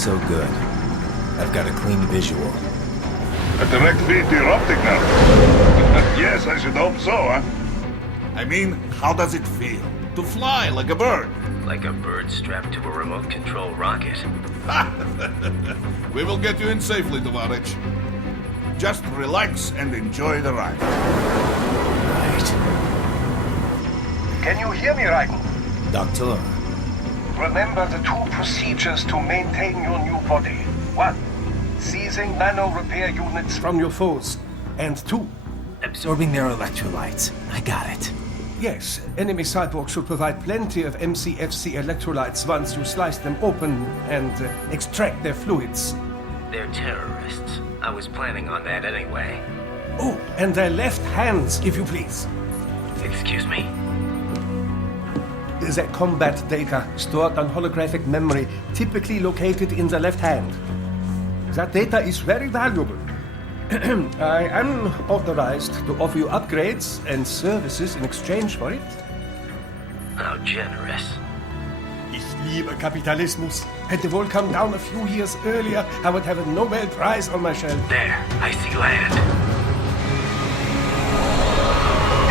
so good. I've got a clean visual. A direct feed to your optic now. Yes, I should hope so, huh? I mean, how does it feel? To fly like a bird? Like a bird strapped to a remote control rocket. We will get you in safely, Tovarich. Just relax and enjoy the ride. Right. Can you hear me, Raiden? Doctor. Remember the two procedures to maintain your new body. 1. Seizing nano repair units from your foes. And 2. Absorbing their electrolytes. I got it. Yes, enemy cyborgs should provide plenty of MCFC electrolytes once you slice them open and extract their fluids. They're terrorists. I was planning on that anyway. Oh, and their left hands, if you please. Excuse me? The combat data stored on holographic memory, typically located in the left hand. That data is very valuable. I am authorized to offer you upgrades and services in exchange for it. How generous. Ich liebe Kapitalismus. Had the wall come down a few years earlier, I would have a Nobel Prize on my shelf. There, I see land.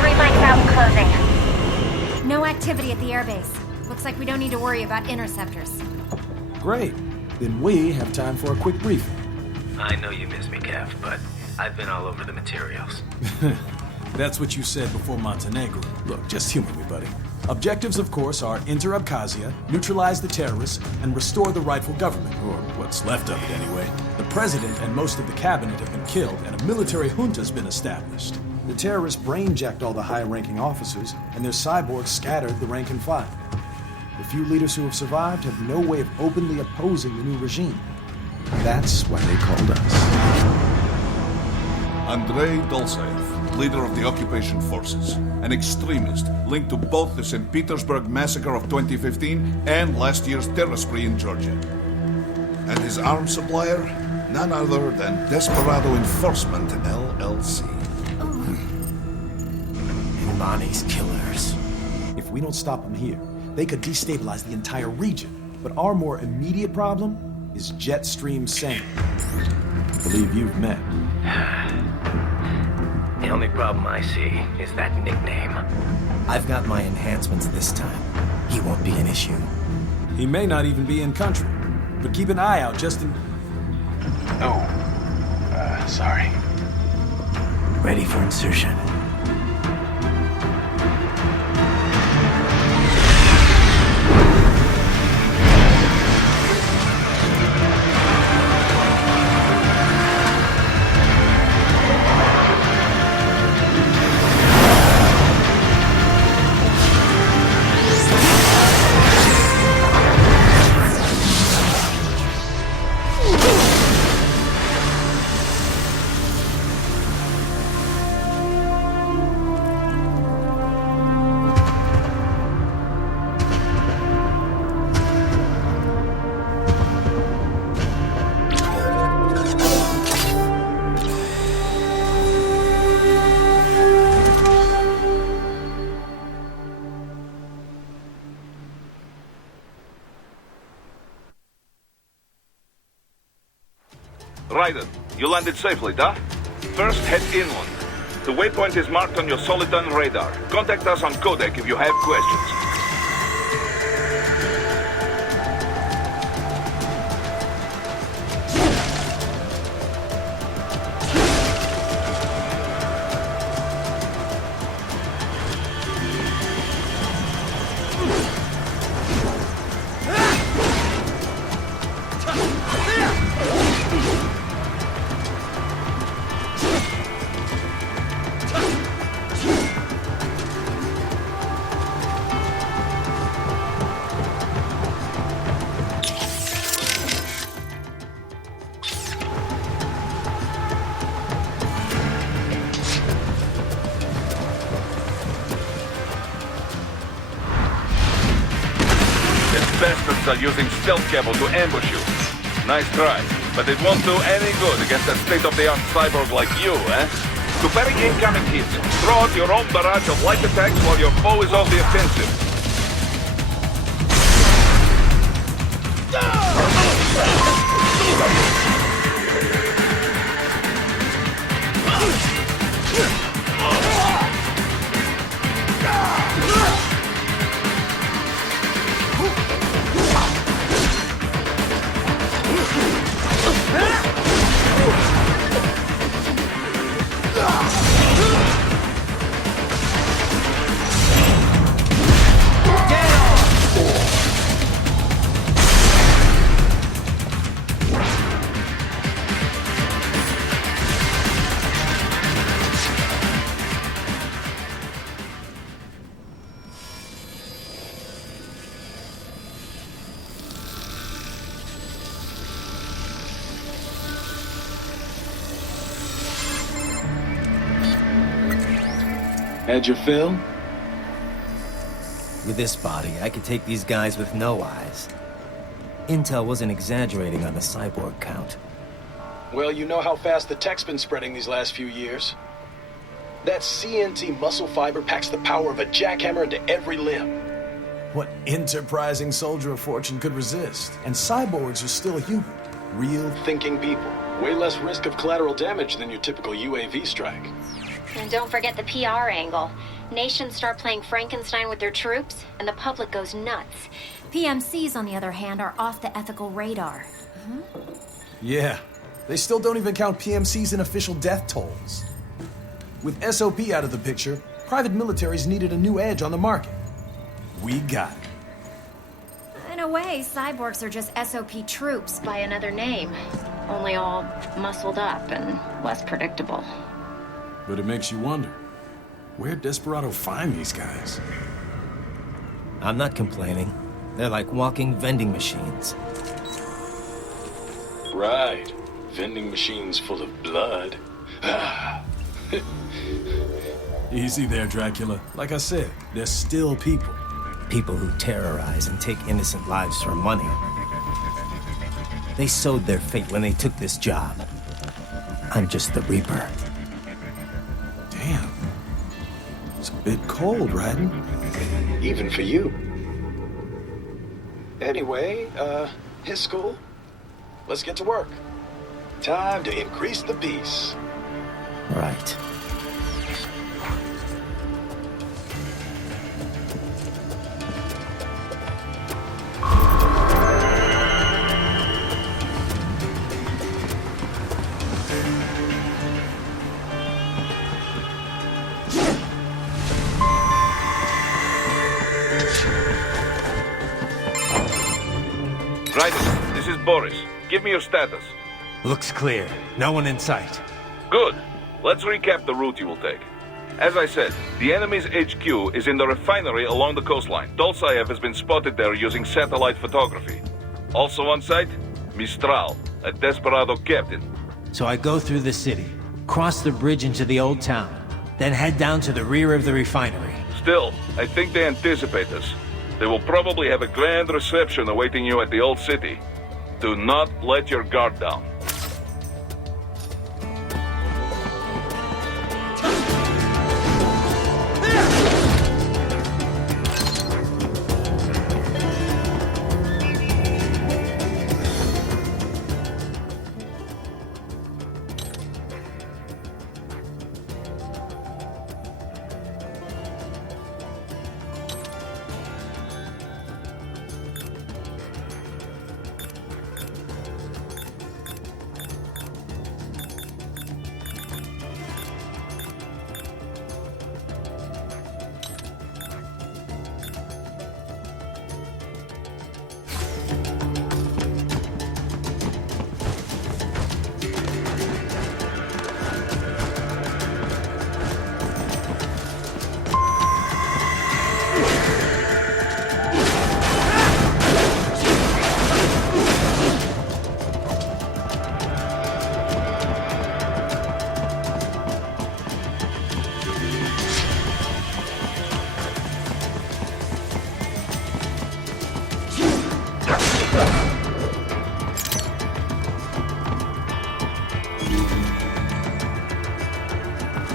3 mics out and closing. No activity at the airbase. Looks like we don't need to worry about interceptors. Great. Then we have time for a quick briefing. I know you miss me, Kev, but I've been all over the materials. That's what you said before Montenegro. Look, just humor me, buddy. Objectives, of course, are enter Abkhazia, neutralize the terrorists, and restore the rightful government, or what's left of it anyway. The president and most of the cabinet have been killed, and a military junta's been established. The terrorists brain-jacked all the high-ranking officers, and their cyborgs scattered the rank and file. The few leaders who have survived have no way of openly opposing the new regime. That's why they called us. Andrei Dolzaev, leader of the occupation forces, an extremist linked to both the St. Petersburg massacre of 2015 and last year's terror spree in Georgia. And his arms supplier, none other than Desperado Enforcement, LLC. Humani's killers. If we don't stop them here, they could destabilize the entire region. But our more immediate problem is Jetstream Sane. I believe you've met. The only problem I see is that nickname. I've got my enhancements this time. He won't be an issue. He may not even be in country. But keep an eye out just in... Oh, sorry. Ready for insertion. Raiden, you landed safely, da? First, head inland. The waypoint is marked on your Soliton radar. Contact us on Codec if you have questions. Bastards are using stealth cable to ambush you. Nice try, but it won't do any good against a state-of-the-art cyborg like you, eh? To parry incoming hits, throw out your own barrage of light attacks while your foe is on the offensive. Had your fill? With this body, I could take these guys with no eyes. Intel wasn't exaggerating on the cyborg count. Well, you know how fast the tech's been spreading these last few years. That CNT muscle fiber packs the power of a jackhammer into every limb. What enterprising soldier of fortune could resist? And cyborgs are still human. Real thinking people. Way less risk of collateral damage than your typical UAV strike. And don't forget the PR angle. Nations start playing Frankenstein with their troops, and the public goes nuts. PMCs, on the other hand, are off the ethical radar. Yeah, they still don't even count PMCs in official death tolls. With SOP out of the picture, private militaries needed a new edge on the market. We got it. In a way, cyborgs are just SOP troops by another name. Only all muscled up and less predictable. But it makes you wonder, where'd Desperado find these guys? I'm not complaining. They're like walking vending machines. Right. Vending machines full of blood. Easy there, Dracula. Like I said, they're still people. People who terrorize and take innocent lives for money. They sowed their fate when they took this job. I'm just the Reaper. Damn. It's a bit cold, Raiden. Even for you. Anyway, his school. Let's get to work. Time to increase the peace. Right. Raiden, this is Boris. Give me your status. Looks clear. No one in sight. Good. Let's recap the route you will take. As I said, the enemy's HQ is in the refinery along the coastline. Dolsaev has been spotted there using satellite photography. Also on site, Mistral, a Desperado captain. So I go through the city, cross the bridge into the old town, then head down to the rear of the refinery. Still, I think they anticipate us. They will probably have a grand reception awaiting you at the old city. Do not let your guard down.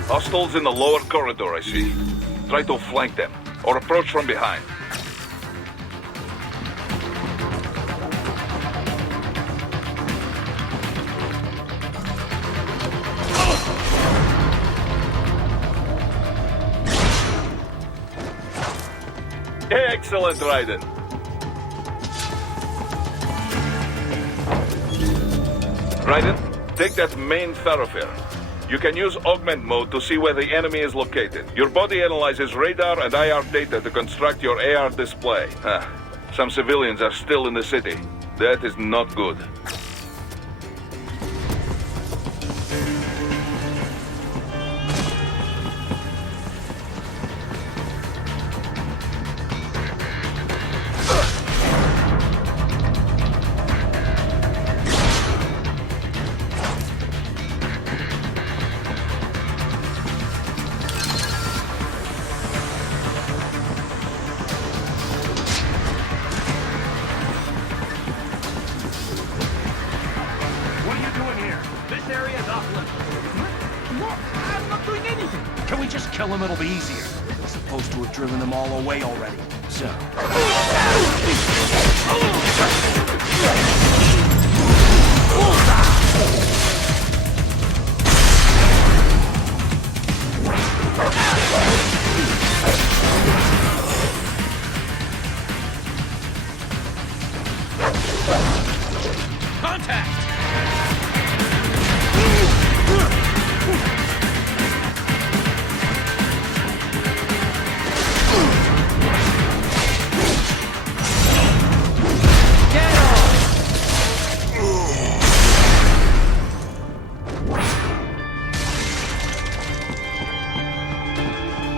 Hostiles in the lower corridor, I see. Try to flank them, or approach from behind. Excellent, Raiden. Raiden, take that main thoroughfare. You can use augment mode to see where the enemy is located. Your body analyzes radar and IR data to construct your AR display. Some civilians are still in the city. That is not good. Kill him, it'll be easier. We're supposed to have driven them all away already. So... Contact!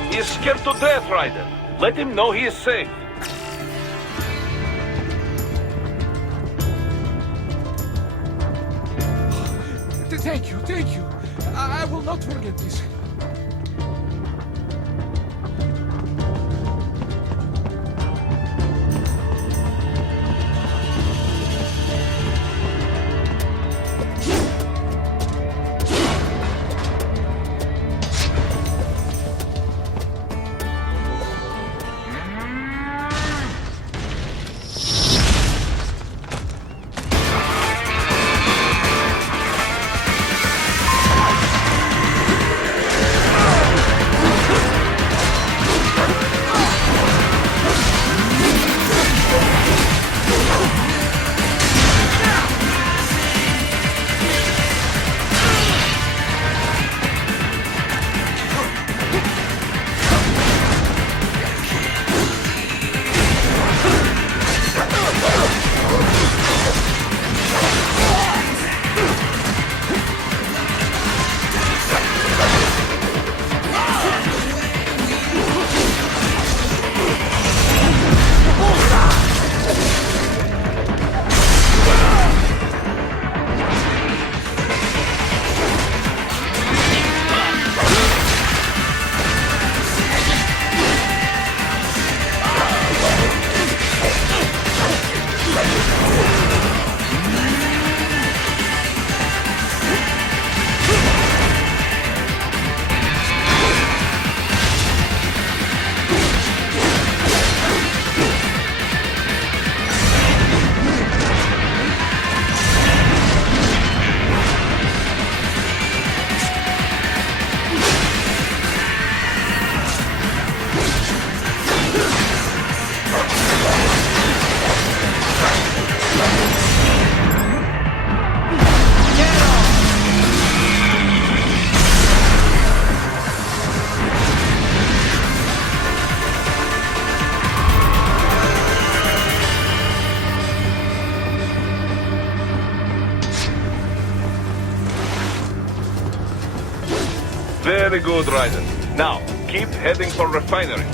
He is scared to death, Raiden. Let him know he is safe. Thank you. I will not forget this. Very good, Raiden. Now, keep heading for refinery.